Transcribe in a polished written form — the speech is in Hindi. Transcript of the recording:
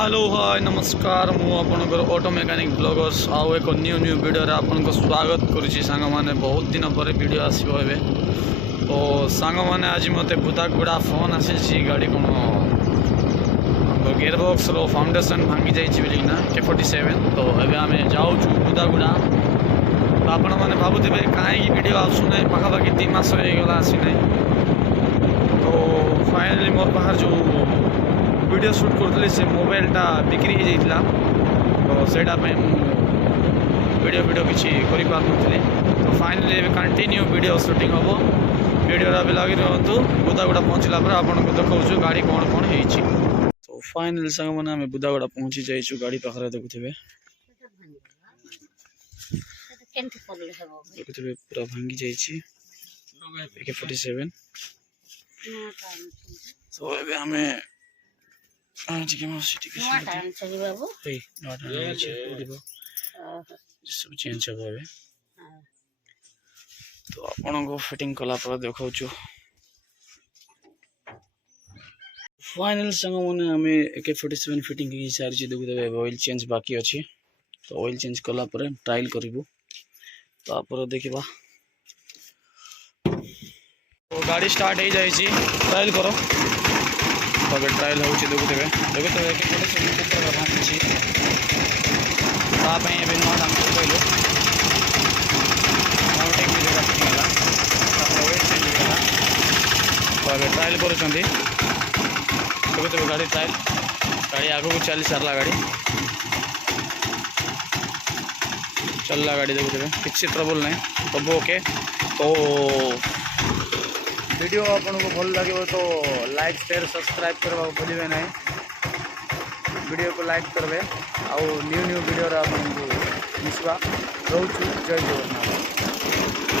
हेलो हाय नमस्कार मु आपनकर ऑटो मेकानिक ब्लॉगर्स आउ एक न्यू वीडियो रे आपनको स्वागत करुछि सांग माने बहुत दिन पर वीडियो आसीबो एबे तो सांग माने आज मते बुदागुड़ा फोन आसी गाड़ी कोन गियर बॉक्स रो फाउंडेशन भांगी जाई छि बिलिना K47 तो एबे आमे जाउ छु बुदागुड़ा तो आपण माने भाबुथिबे काहे की वीडियो आसु नै पाखा पाखी 3 मास हो गेला आसी नै तो फाइनली मोर बाहर जो वीडियो शूट करते से मोबाइलटा बिक्री हो जाता तो सेटा वीडियो किसी कर तो फाइनली कंटिन्यू वीडियो शूटिंग हम वीडियो भी लगी रुहतु बुदागुड़ा पहुँचला पर आपको देखा गाड़ी कौन कौन है तो फाइनली सांग मैंने आम बुदागुड़ा पहुँची जाइए गाड़ी पाखे देखुवे देखुवे पूरा भांगी जाइए K47 तो ये हमें सब चेंज हम तो आपण को फिटिंग कला पर देखा फाइनल संग मैंने हमें K47 फिटिंग की सारी देखुवे ऑयल चेंज बाकी अच्छी तो ऑयल चेंज कला पर ट्रायल करूँ तो देखा तो गाड़ी स्टार्ट हो जाए ट्रायल करो तो ट्रायल हो देखुवे K47 चित्र भांगी तापी नट आम कहलु माउंटिंग भी जगह फिटिंग है वेट चेंज होगा तो अभी ट्रायल कर देखुवे गाड़ी ट्रायल गाड़ी आगू चली सारा गाड़ी चलला गाड़ी देखुवे किसी ट्रबल ना सब ओके तो वीडियो आपन को भल लगे तो लाइक शेयर सब्सक्राइब करवा भूलिए ना वीडियो को लाइक करवे आउ न्यू वीडियो आपन को मिसवा रोचु जय जगन्नाथ।